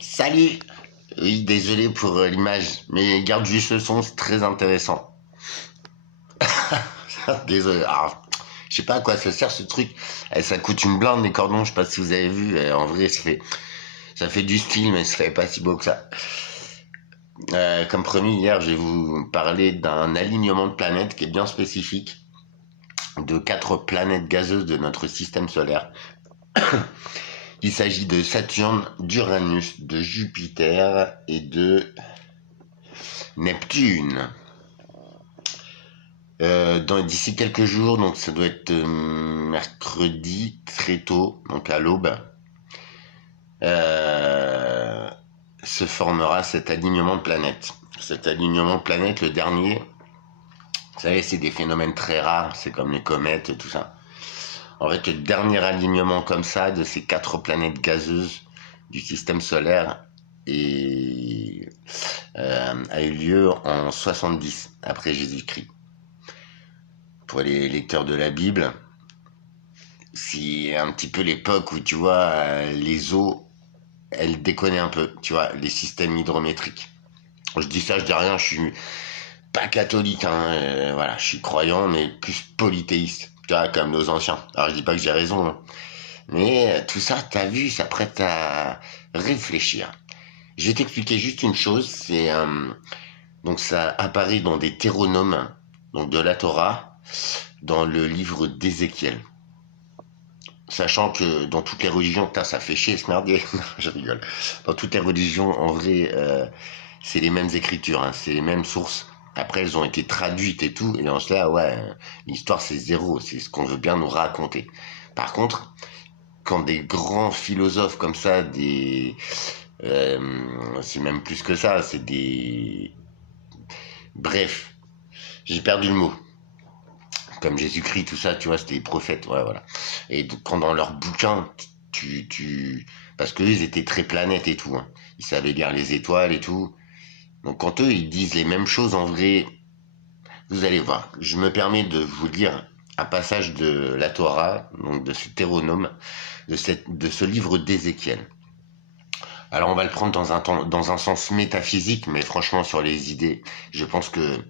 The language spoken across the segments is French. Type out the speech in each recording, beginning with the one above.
Salut! Oui, désolé pour l'image, mais garde juste le son, c'est très intéressant. Désolé. Alors, je sais pas à quoi ça sert ce truc. Ça coûte une blinde les cordons, je sais pas si vous avez vu. En vrai, ça fait du style, mais ça fait pas si beau que ça. Comme promis, hier, je vais vous parler d'un alignement de planètes qui est bien spécifique, de 4 planètes gazeuses de notre système solaire. Il s'agit de Saturne, d'Uranus, de Jupiter et de Neptune. D'ici quelques jours, donc ça doit être mercredi très tôt, donc à l'aube, euh, se formera cet alignement de planètes. Cet alignement de planètes, le dernier, vous savez, c'est des phénomènes très rares, c'est comme les comètes, tout ça. En fait, le dernier alignement comme ça de ces 4 planètes gazeuses du système solaire a eu lieu en 70 après Jésus-Christ. Pour les lecteurs de la Bible, c'est un petit peu l'époque où, tu vois, les eaux, elles déconnaient un peu, tu vois, les systèmes hydrométriques. Je dis ça, je dis rien, je suis pas catholique, hein, voilà, je suis croyant, mais plus polythéiste, tu vois, comme nos anciens. Alors je dis pas que j'ai raison, hein, mais tout ça, t'as vu, ça prête à réfléchir. Je vais t'expliquer juste une chose, donc ça apparaît dans des théronomes, donc de la Torah, dans le livre d'Ézéchiel. Sachant que dans toutes les religions, ça fait chier ce merdier. Je rigole. Dans toutes les religions, en vrai, c'est les mêmes écritures, hein, c'est les mêmes sources. Après, elles ont été traduites et tout, et en cela, ouais, l'histoire c'est zéro, c'est ce qu'on veut bien nous raconter. Par contre, quand des grands philosophes comme ça, c'est même plus que ça, c'est des, bref, j'ai perdu le mot. Comme Jésus-Christ, tout ça, tu vois, c'était des prophètes, ouais, voilà. Et quand dans leurs bouquins, parce qu'eux, ils étaient très planètes et tout, hein. Ils savaient lire les étoiles et tout. Donc quand eux, ils disent les mêmes choses, en vrai, vous allez voir. Je me permets de vous lire un passage de la Torah, donc de ce théronome, de ce livre d'Ézéchiel. Alors on va le prendre dans un sens métaphysique, mais franchement sur les idées, je pense que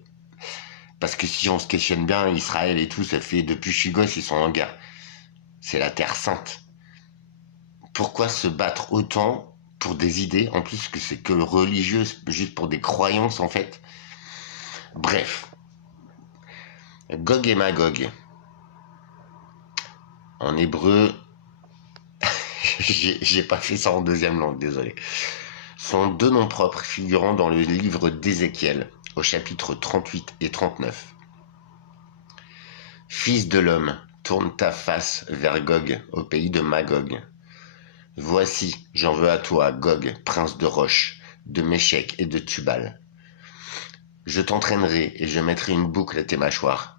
parce que si on se questionne bien, Israël et tout, ça fait depuis que je suis gosse, ils sont en guerre. C'est la terre sainte. Pourquoi se battre autant pour des idées, en plus que c'est que religieux, juste pour des croyances en fait. Bref, Gog et Magog. En hébreu, j'ai pas fait ça en deuxième langue, désolé. Sont 2 noms propres figurant dans le livre d'Ézéchiel, au chapitre 38 et 39. Fils de l'homme, tourne ta face vers Gog, au pays de Magog. Voici, j'en veux à toi, Gog, prince de Roche, de Méchec et de Tubal. Je t'entraînerai et je mettrai une boucle à tes mâchoires.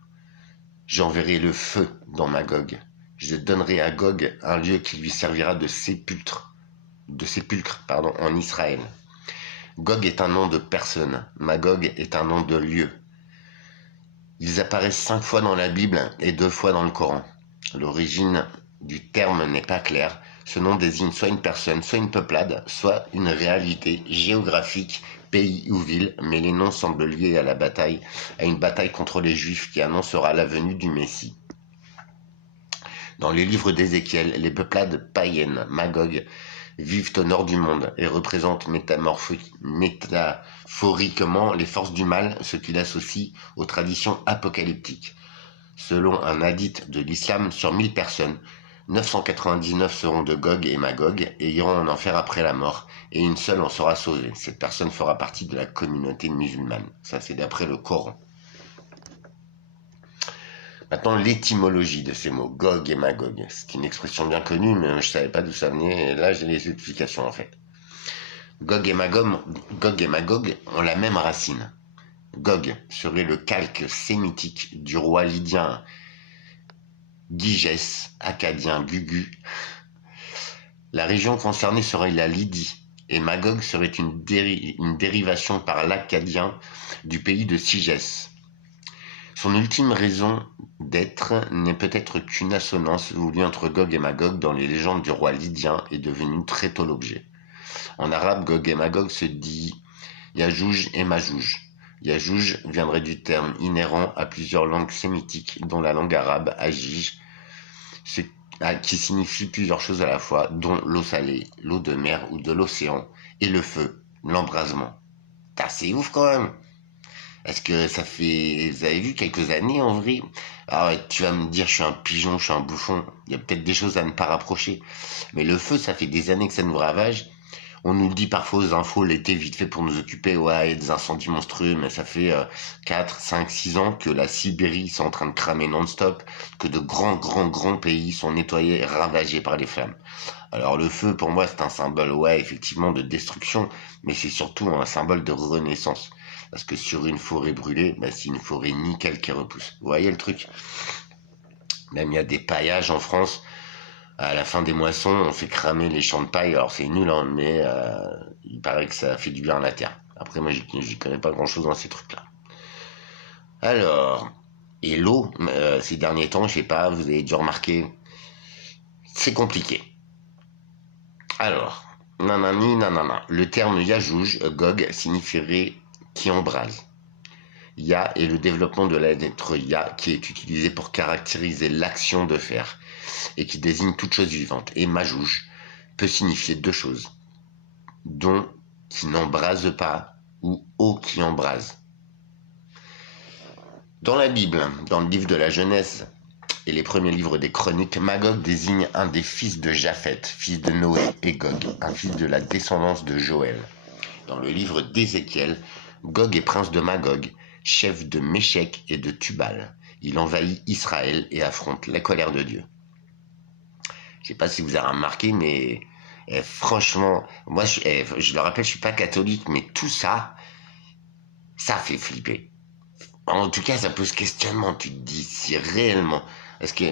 J'enverrai le feu dans Magog. Je donnerai à Gog un lieu qui lui servira de sépulcre, en Israël. Gog est un nom de personne, Magog est un nom de lieu. Ils apparaissent 5 fois dans la Bible et 2 fois dans le Coran. L'origine du terme n'est pas claire. Ce nom désigne soit une personne, soit une peuplade, soit une réalité géographique, pays ou ville, mais les noms semblent liés à une bataille contre les Juifs qui annoncera la venue du Messie. Dans les livres d'Ézéchiel, les peuplades païennes, Magog, vivent au nord du monde et représentent métaphoriquement les forces du mal, ce qu'il associe aux traditions apocalyptiques. Selon un hadith de l'islam, sur 1000 personnes, 999 seront de Gog et Magog et iront en enfer après la mort, et une seule en sera sauvée. Cette personne fera partie de la communauté musulmane. Ça, c'est d'après le Coran. Maintenant, l'étymologie de ces mots, Gog et Magog. C'est une expression bien connue, mais je savais pas d'où ça venait, et là j'ai les explications en fait. Gog et Magog ont la même racine. Gog serait le calque sémitique du roi lydien Gygès, acadien Gugu. La région concernée serait la Lydie, et Magog serait une dérivation par l'acadien du pays de Sigès. Son ultime raison d'être n'est peut-être qu'une assonance voulue entre Gog et Magog dans les légendes du roi lydien est devenue très tôt l'objet. En arabe, Gog et Magog se dit Yajouj et Majouj. Yajouj viendrait du terme inhérent à plusieurs langues sémitiques, dont la langue arabe Ajij, qui signifie plusieurs choses à la fois, dont l'eau salée, l'eau de mer ou de l'océan, et le feu, l'embrasement. C'est ouf quand même. Est-ce que ça fait, vous avez vu, quelques années en vrai? Ah ouais, tu vas me dire, je suis un pigeon, je suis un bouffon. Il y a peut-être des choses à ne pas rapprocher. Mais le feu, ça fait des années que ça nous ravage. On nous le dit parfois aux infos, l'été, vite fait pour nous occuper. Ouais, il y a des incendies monstrueux, mais ça fait 4, 5, 6 ans que la Sibérie sont en train de cramer non-stop, que de grands pays sont nettoyés, ravagés par les flammes. Alors le feu, pour moi, c'est un symbole, ouais, effectivement, de destruction, mais c'est surtout un symbole de renaissance. Parce que sur une forêt brûlée, c'est une forêt nickel qui repousse. Vous voyez le truc? Même il y a des paillages en France. À la fin des moissons, on fait cramer les champs de paille. Alors c'est nul, hein, mais il paraît que ça fait du bien à la terre. Après, moi, j'y connais pas grand-chose dans ces trucs-là. Alors, et l'eau, ces derniers temps, je sais pas, vous avez dû remarquer, c'est compliqué. Alors, nanani, nanana. Le terme Yajouj, Gog, signifierait qui embrase. Ya est le développement de la lettre Ya qui est utilisé pour caractériser l'action de faire et qui désigne toute chose vivante. Et Majouj peut signifier deux choses. Don qui n'embrase pas ou eau qui embrase. Dans la Bible, dans le livre de la Genèse et les premiers livres des Chroniques, Magog désigne un des fils de Japheth, fils de Noé et Gog, un fils de la descendance de Joël. Dans le livre d'Ézéchiel, Gog est prince de Magog, chef de Méchec et de Tubal. Il envahit Israël et affronte la colère de Dieu. Je sais pas si vous avez remarqué, mais franchement, moi, je le rappelle, je suis pas catholique, mais tout ça, ça fait flipper. En tout cas, ça pose questionnement. Tu te dis si réellement, parce que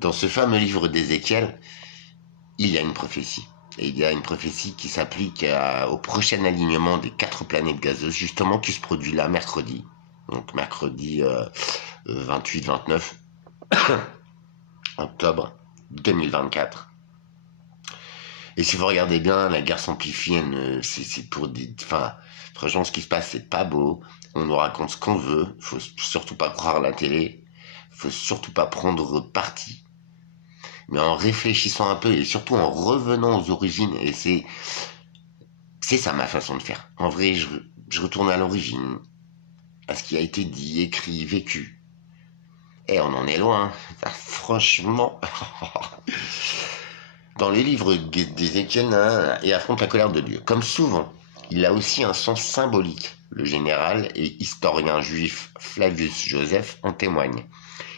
dans ce fameux livre d'Ézéchiel, il y a une prophétie. Et il y a une prophétie qui s'applique au prochain alignement des 4 planètes gazeuses, justement, qui se produit là, mercredi. Donc mercredi 28-29 octobre 2024. Et si vous regardez bien, la guerre s'amplifie, c'est pour des... Enfin, franchement, ce qui se passe, c'est pas beau. On nous raconte ce qu'on veut. Faut surtout pas croire la télé. Faut surtout pas prendre parti. Mais en réfléchissant un peu et surtout en revenant aux origines, et c'est ça ma façon de faire. En vrai, je retourne à l'origine, à ce qui a été dit, écrit, vécu. Et on en est loin, hein. Franchement. Dans les livres d'Ézéchiel, et affronte la colère de Dieu. Comme souvent, il a aussi un sens symbolique. Le général et historien juif Flavius Joseph en témoigne.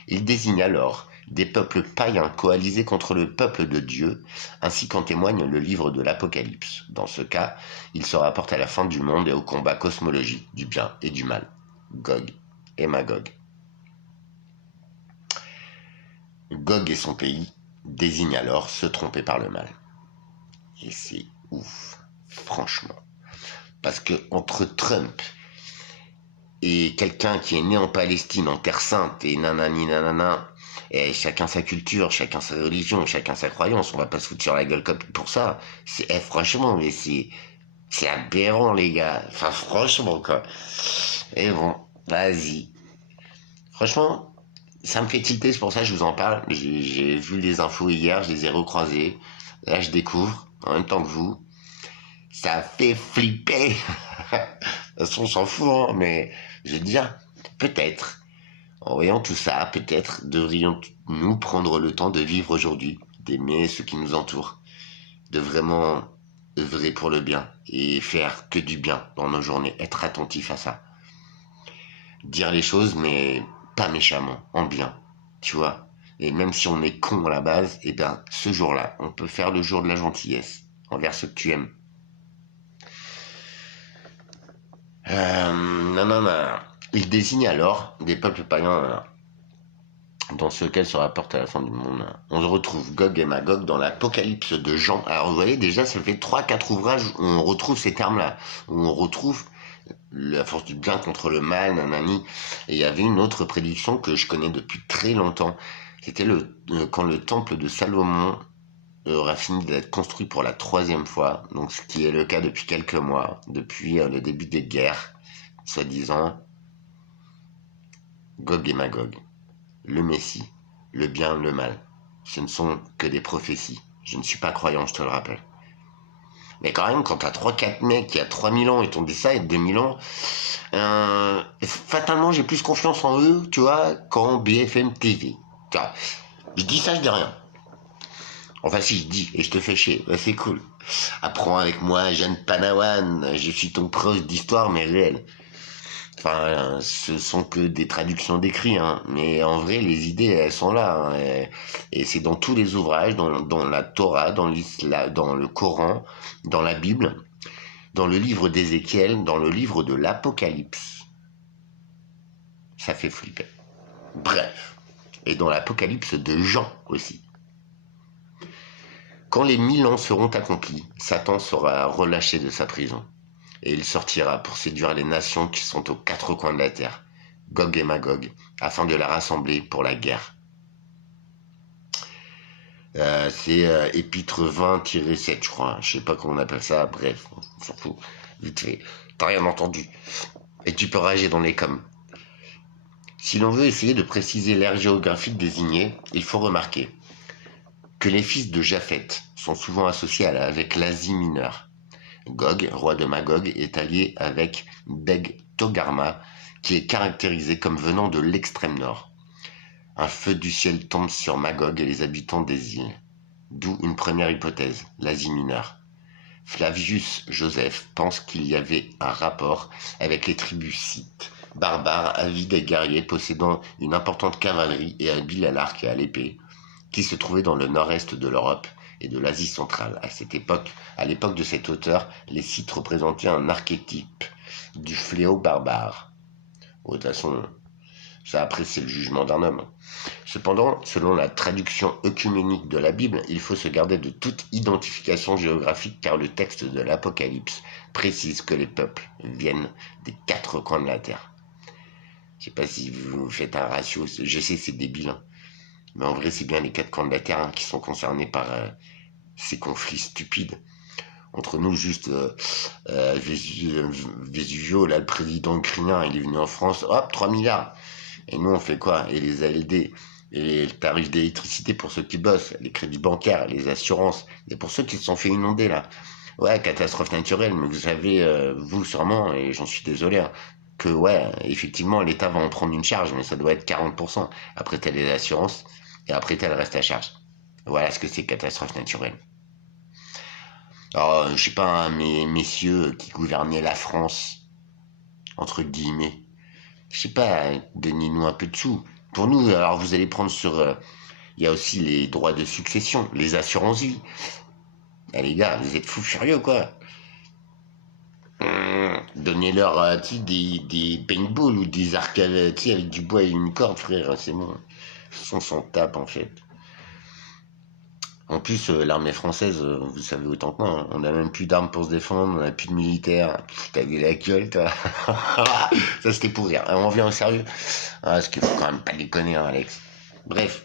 Il désigne alors des peuples païens coalisés contre le peuple de Dieu, ainsi qu'en témoigne le livre de l'Apocalypse. Dans ce cas, il se rapporte à la fin du monde et au combat cosmologique du bien et du mal. Gog et Magog. Gog et son pays désignent alors se tromper par le mal. Et c'est ouf, franchement. Parce que entre Trump et quelqu'un qui est né en Palestine, en Terre Sainte, et nanani nanana, et chacun sa culture, chacun sa religion, chacun sa croyance, on va pas se foutre sur la gueule comme pour ça. Franchement, mais c'est aberrant, les gars. Enfin, franchement, quoi. Et bon, vas-y. Franchement, ça me fait tilter, c'est pour ça que je vous en parle. J'ai vu les infos hier, je les ai recroisées. Là, je découvre, en même temps que vous. Ça fait flipper. De toute façon, on s'en fout, hein, mais je veux dire, peut-être, en voyant tout ça, peut-être devrions-nous prendre le temps de vivre aujourd'hui, d'aimer ceux qui nous entourent, de vraiment œuvrer pour le bien et faire que du bien dans nos journées, être attentif à ça. Dire les choses, mais pas méchamment, en bien, tu vois. Et même si on est con à la base, eh bien, ce jour-là, on peut faire le jour de la gentillesse envers ceux que tu aimes. Non. Il désigne alors des peuples païens dans ce qu'elle se rapporte à la fin du monde. On se retrouve Gog et Magog dans l'Apocalypse de Jean. Alors vous voyez, déjà, ça fait 3-4 ouvrages où on retrouve ces termes-là, où on retrouve la force du bien contre le mal, nanani. Et il y avait une autre prédiction que je connais depuis très longtemps. C'était quand le temple de Salomon aura fini d'être construit pour la 3e fois, donc ce qui est le cas depuis quelques mois, depuis le début des guerres, soi-disant Gog et Magog, le Messie, le bien, le mal. Ce ne sont que des prophéties. Je ne suis pas croyant, je te le rappelle. Mais quand même, quand t'as 3-4 mecs qui a 3000 ans et t'ont dit ça et 2000 ans, fatalement j'ai plus confiance en eux, tu vois, qu'en BFM TV. Tu vois, je dis ça, je dis rien. Enfin si, je dis, et je te fais chier, bah, c'est cool. Apprends avec moi, jeune Panawan, je suis ton prof d'histoire, mais réel. Enfin, ce sont que des traductions d'écrits, hein. Mais en vrai, les idées, elles sont là, hein. Et c'est dans tous les ouvrages, dans la Torah, dans l'Islam, dans le Coran, dans la Bible, dans le livre d'Ézéchiel, dans le livre de l'Apocalypse. Ça fait flipper. Bref. Et dans l'Apocalypse de Jean aussi. Quand les 1000 ans seront accomplis, Satan sera relâché de sa prison. Et il sortira pour séduire les nations qui sont aux 4 coins de la terre, Gog et Magog, afin de les rassembler pour la guerre. C'est Épître 20-7, je crois. Je sais pas comment on appelle ça, bref, on s'en fout. Vite fait. T'as rien entendu. Et tu peux rager dans les coms. Si l'on veut essayer de préciser l'ère géographique désignée, il faut remarquer que les fils de Japheth sont souvent associés avec l'Asie mineure. Gog, roi de Magog, est allié avec Beg Togarma, qui est caractérisé comme venant de l'extrême nord. Un feu du ciel tombe sur Magog et les habitants des îles. D'où une première hypothèse, l'Asie mineure. Flavius Joseph pense qu'il y avait un rapport avec les tribus scythes, barbares, avides et guerriers possédant une importante cavalerie et habiles à l'arc et à l'épée, qui se trouvaient dans le nord-est de l'Europe et de l'Asie centrale. À l'époque de cet auteur, les Scythes représentaient un archétype du fléau barbare. De toute façon, ça après c'est le jugement d'un homme. Cependant, selon la traduction œcuménique de la Bible, il faut se garder de toute identification géographique car le texte de l'Apocalypse précise que les peuples viennent des 4 coins de la terre. Je sais pas si vous faites un ratio, je sais c'est débile, hein. Mais en vrai c'est bien les 4 coins de la terre, hein, qui sont concernés par ces conflits stupides. Entre nous, juste Vesuvio, là, le président ukrainien, il est venu en France, hop, 3 milliards. Et nous, on fait quoi? Et les ALD, et les tarifs d'électricité pour ceux qui bossent, les crédits bancaires, les assurances, et pour ceux qui se sont fait inonder, là. Ouais, catastrophe naturelle, mais vous savez, vous sûrement, et j'en suis désolé, hein, que ouais, effectivement, l'État va en prendre une charge, mais ça doit être 40%. Après, t'as les assurances, et après, t'as le reste à charge. Voilà ce que c'est catastrophe naturelle. Alors, je sais pas, hein, mais messieurs qui gouvernaient la France, entre guillemets, je sais pas, donnez-nous un peu de sous. Pour nous, alors vous allez prendre sur... Il y a aussi les droits de succession, les assurances-vie. Ah, les gars, vous êtes fous furieux, quoi. Donnez-leur des paintballs ou des arcades avec du bois et une corde, frère, c'est bon. On s'en tape, en fait. En plus, l'armée française, vous savez autant que moi, hein, on n'a même plus d'armes pour se défendre, on n'a plus de militaires. T'as vu la gueule, toi. Ça, c'était pour rire. On revient au sérieux. Ah, parce qu'il faut quand même pas déconner, hein, Alex. Bref.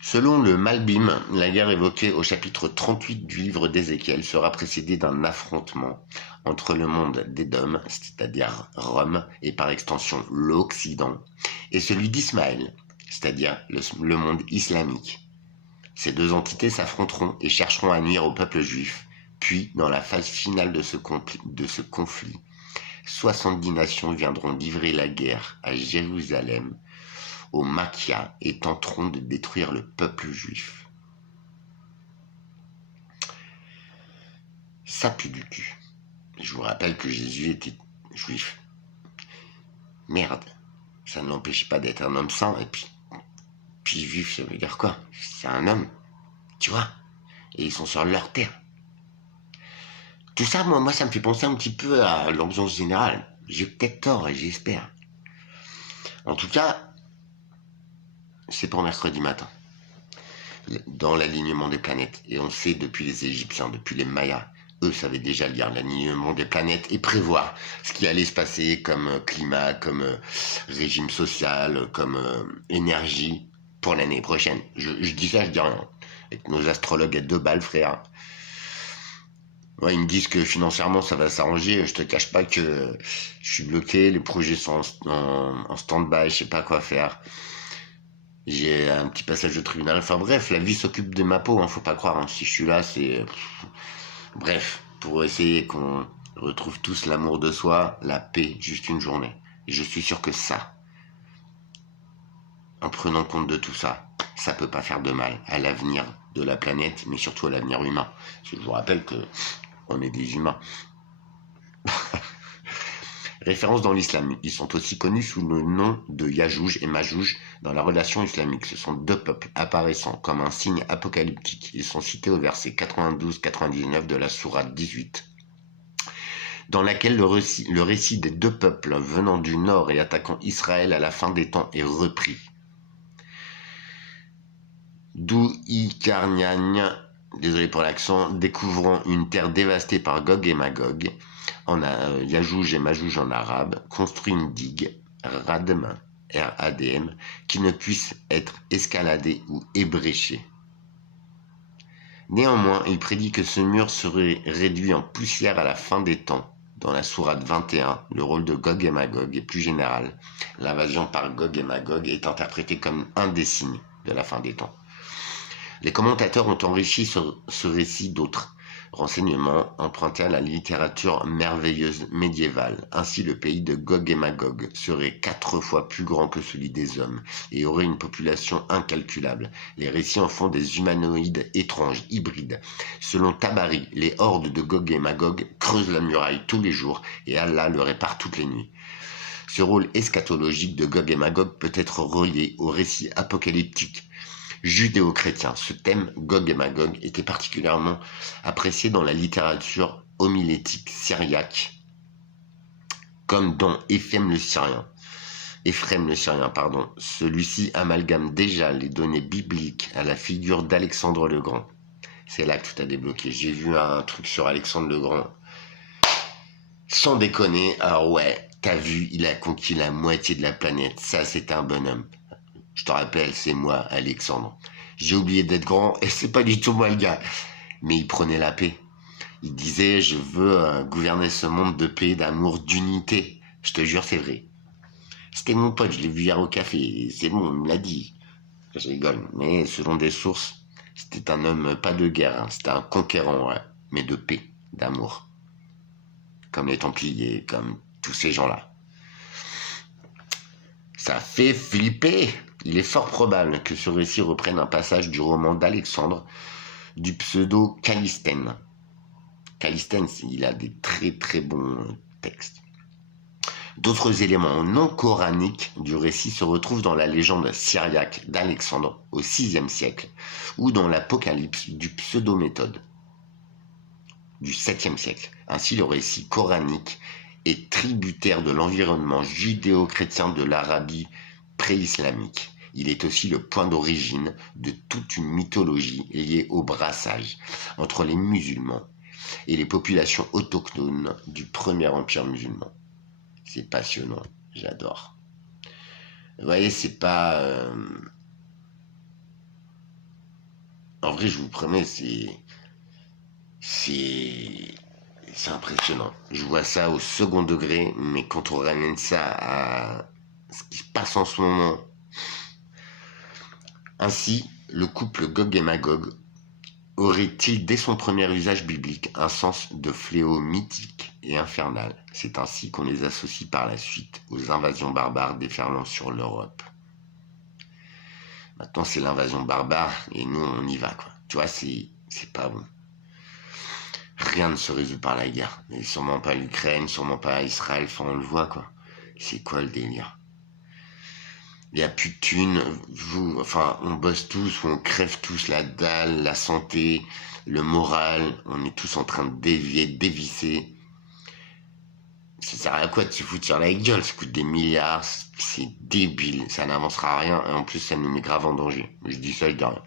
Selon le Malbim, la guerre évoquée au chapitre 38 du livre d'Ézéchiel sera précédée d'un affrontement entre le monde d'Édom, c'est-à-dire Rome, et par extension l'Occident, et celui d'Ismaël, c'est-à-dire le monde islamique. Ces 2 entités s'affronteront et chercheront à nuire au peuple juif. Puis, dans la phase finale de ce conflit, 70 nations viendront livrer la guerre à Jérusalem, aux Machias, et tenteront de détruire le peuple juif. Ça pue du cul. Je vous rappelle que Jésus était juif. Merde, ça ne l'empêche pas d'être un homme saint, et puis juif, ça veut dire quoi? C'est un homme, tu vois, et ils sont sur leur terre. Tout ça, moi, ça me fait penser un petit peu à l'ambiance générale. J'ai peut-être tort, et j'espère. En tout cas, c'est pour mercredi matin, dans l'alignement des planètes. Et on sait depuis les Égyptiens, depuis les Mayas, eux savaient déjà lire l'alignement des planètes et prévoir ce qui allait se passer comme climat, comme régime social, comme énergie pour l'année prochaine. Je dis ça, je dis rien. avec nos astrologues à 2 balles, frère. Ouais, ils me disent que financièrement ça va s'arranger. Je te cache pas que je suis bloqué, les projets sont en stand-by, je sais pas quoi faire. J'ai un petit passage de tribunal. Enfin bref, la vie s'occupe de ma peau, hein, faut pas croire. Hein. Si je suis là, c'est... Bref, pour essayer qu'on retrouve tous l'amour de soi, la paix, juste une journée. Et je suis sûr que ça, en prenant compte de tout ça, ça peut pas faire de mal à l'avenir de la planète, mais surtout à l'avenir humain. Parce que je vous rappelle que on est des humains. Référence dans l'islam, ils sont aussi connus sous le nom de Yajouj et Majouj dans la relation islamique. Ce sont 2 peuples apparaissant comme un signe apocalyptique. Ils sont cités au verset 92-99 de la sourate 18, dans laquelle le récit des 2 peuples venant du nord et attaquant Israël à la fin des temps est repris. D'où Icarniagne, désolé pour l'accent, découvrant une terre dévastée par Gog et Magog, Yajouj et Majouj en arabe, construit une digue, Radm, R-A-D-M, qui ne puisse être escaladée ou ébréchée. Néanmoins, il prédit que ce mur serait réduit en poussière à la fin des temps. Dans la sourate 21, le rôle de Gog et Magog est plus général. L'invasion par Gog et Magog est interprétée comme un des signes de la fin des temps. Les commentateurs ont enrichi ce récit d'autres renseignements empruntés à la littérature merveilleuse médiévale. Ainsi, le pays de Gog et Magog serait 4 fois plus grand que celui des hommes et aurait une population incalculable. Les récits en font des humanoïdes étranges, hybrides. Selon Tabari, les hordes de Gog et Magog creusent la muraille tous les jours et Allah le répare toutes les nuits. Ce rôle eschatologique de Gog et Magog peut être relié au récit apocalyptique judéo-chrétien. Ce thème, Gog et Magog, était particulièrement apprécié dans la littérature homilétique syriaque, comme dans Éphrem le Syrien. Celui-ci amalgame déjà les données bibliques à la figure d'Alexandre le Grand. C'est là que tout a débloqué. J'ai vu un truc sur Alexandre le Grand. Sans déconner, alors ouais, t'as vu, il a conquis la moitié de la planète. Ça, c'est un bonhomme. Je te rappelle, c'est moi, Alexandre. J'ai oublié d'être grand et c'est pas du tout moi le gars. Mais il prenait la paix. Il disait, je veux gouverner ce monde de paix, d'amour, d'unité. Je te jure, c'est vrai. C'était mon pote, je l'ai vu hier au café. C'est bon, il me l'a dit. Je rigole. Mais selon des sources, c'était un homme pas de guerre. Hein. C'était un conquérant, ouais. Mais de paix, d'amour. Comme les Templiers, comme tous ces gens-là. Ça fait flipper. Il est fort probable que ce récit reprenne un passage du roman d'Alexandre, du pseudo Callisthène. Callisthène, il a des très très bons textes. D'autres éléments non coraniques du récit se retrouvent dans la légende syriaque d'Alexandre au VIe siècle ou dans l'Apocalypse du pseudo-méthode du 7e siècle. Ainsi, le récit coranique est tributaire de l'environnement judéo-chrétien de l'Arabie pré-islamique. Il est aussi le point d'origine de toute une mythologie liée au brassage entre les musulmans et les populations autochtones du premier empire musulman. C'est passionnant, j'adore. Vous voyez, c'est pas... En vrai, je vous promets, c'est impressionnant. Je vois ça au second degré, mais quand on ramène ça à ce qui se passe en ce moment... Ainsi, le couple Gog et Magog aurait-il dès son premier usage biblique un sens de fléau mythique et infernal. C'est ainsi qu'on les associe par la suite aux invasions barbares déferlant sur l'Europe. Maintenant, c'est l'invasion barbare et nous, on y va, quoi. Tu vois, c'est pas bon. Rien ne se résout par la guerre. Et sûrement pas l'Ukraine, sûrement pas Israël, enfin, on le voit, quoi. C'est quoi le délire ? Il n'y a plus de thunes, on bosse tous, on crève tous la dalle, la santé, le moral, on est tous en train de dévisser. Ça sert à quoi de se foutre sur la gueule, ça coûte des milliards, c'est débile, ça n'avancera à rien, et en plus ça nous met grave en danger. Je dis ça, je dis rien.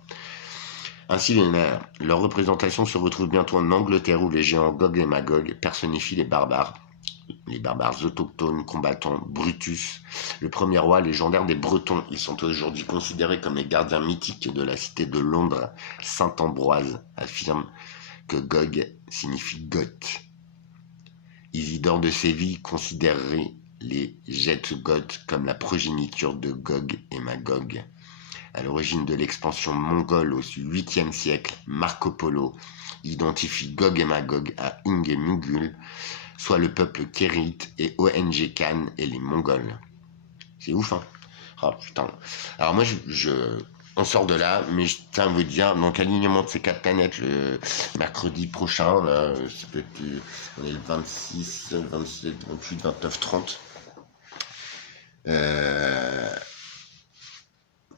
Ainsi, leur représentation se retrouve bientôt en Angleterre où les géants Gog et Magog personnifient les barbares, les barbares autochtones combattant Brutus, le premier roi légendaire des Bretons. Ils sont aujourd'hui considérés comme les gardiens mythiques de la cité de Londres. Saint Ambroise affirme que Gog signifie Goth. Isidore de Séville considérerait les Jets-Goths comme la progéniture de Gog et Magog. À l'origine de l'expansion mongole au 8e siècle, Marco Polo identifie Gog et Magog à Inge-Mugul, soit le peuple kérite, et ONG Khan et les Mongols. C'est ouf, hein? Oh putain. Alors moi, on sort de là, mais je tiens à vous dire, donc alignement de ces 4 planètes le mercredi prochain, là, on est le 26, 27, 28, 29, 30.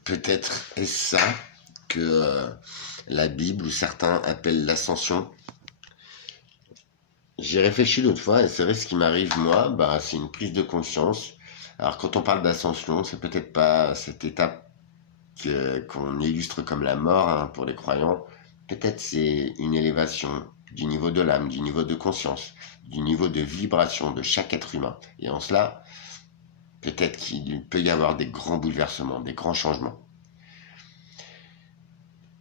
Peut-être est-ce ça que la Bible, ou certains appellent l'ascension. J'ai réfléchi l'autre fois, et c'est vrai, ce qui m'arrive moi, c'est une prise de conscience. Alors quand on parle d'ascension, c'est peut-être pas cette étape qu'on illustre comme la mort, hein, pour les croyants. Peut-être c'est une élévation du niveau de l'âme, du niveau de conscience, du niveau de vibration de chaque être humain. Et en cela, peut-être qu'il peut y avoir des grands bouleversements, des grands changements.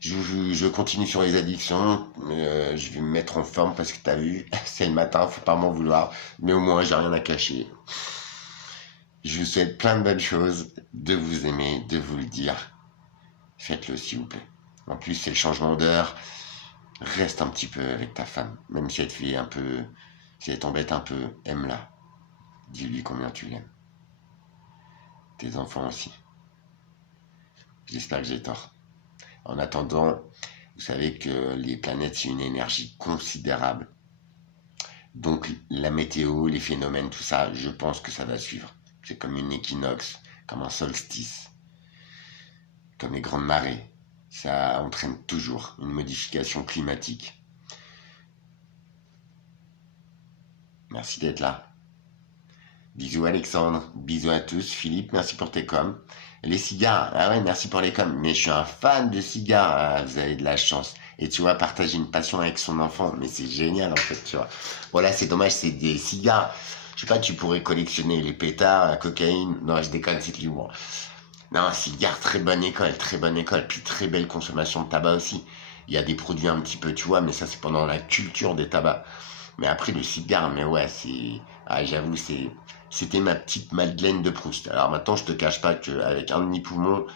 Je continue sur les addictions, je vais me mettre en forme parce que t'as vu, c'est le matin, faut pas m'en vouloir, mais au moins j'ai rien à cacher. Je vous souhaite plein de belles choses, de vous aimer, de vous le dire. Faites-le s'il vous plaît. En plus, c'est le changement d'heure. Reste un petit peu avec ta femme, même si elle te fait un peu, si elle t'embête un peu, aime-la. Dis-lui combien tu l'aimes. Tes enfants aussi. J'espère que j'ai tort. En attendant, vous savez que les planètes, c'est une énergie considérable. Donc la météo, les phénomènes, tout ça, je pense que ça va suivre. C'est comme une équinoxe, comme un solstice, comme les grandes marées. Ça entraîne toujours une modification climatique. Merci d'être là. Bisous Alexandre, bisous à tous. Philippe, merci pour tes coms. Les cigares, ah ouais, merci pour les coms. Mais je suis un fan de cigares, ah, vous avez de la chance. Et tu vois, partager une passion avec son enfant, mais c'est génial en fait, tu vois. Voilà, c'est dommage, c'est des cigares. Je sais pas, tu pourrais collectionner les pétards, la cocaïne. Non, je déconne, c'est de l'humour. Non, cigare, très bonne école, puis très belle consommation de tabac aussi. Il y a des produits un petit peu, tu vois, mais ça c'est pendant la culture des tabacs. Mais après le cigare, mais ouais, j'avoue, c'était ma petite Madeleine de Proust. Alors maintenant, je te cache pas qu'avec un demi-poumon,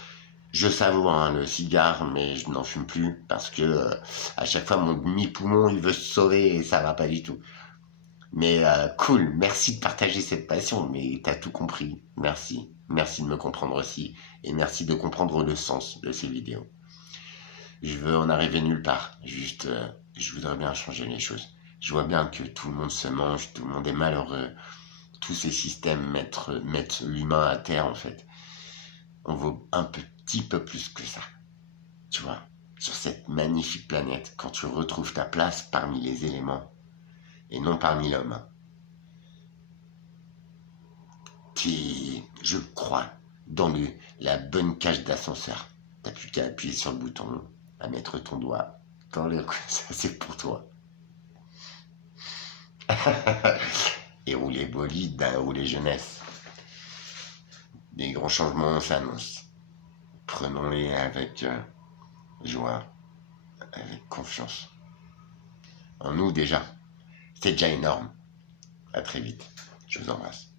je savoure, hein, le cigare, mais je n'en fume plus parce que à chaque fois mon demi-poumon il veut se sauver et ça va pas du tout. Mais cool, merci de partager cette passion, mais t'as tout compris. Merci de me comprendre aussi, et merci de comprendre le sens de ces vidéos. Je veux en arriver nulle part, juste, je voudrais bien changer les choses. Je vois bien que tout le monde se mange, tout le monde est malheureux, tous ces systèmes mettent l'humain à terre en fait. On vaut un petit peu plus que ça, tu vois, sur cette magnifique planète, quand tu retrouves ta place parmi les éléments, et non parmi l'homme. Je crois, dans la bonne cage d'ascenseur. T'as plus qu'à appuyer sur le bouton, à mettre ton doigt dans le... Ça c'est pour toi. Et rouler bolide, rouler jeunesse. Des grands changements s'annoncent. Prenons-les avec joie, avec confiance. En nous déjà. C'est déjà énorme. À très vite. Je vous embrasse.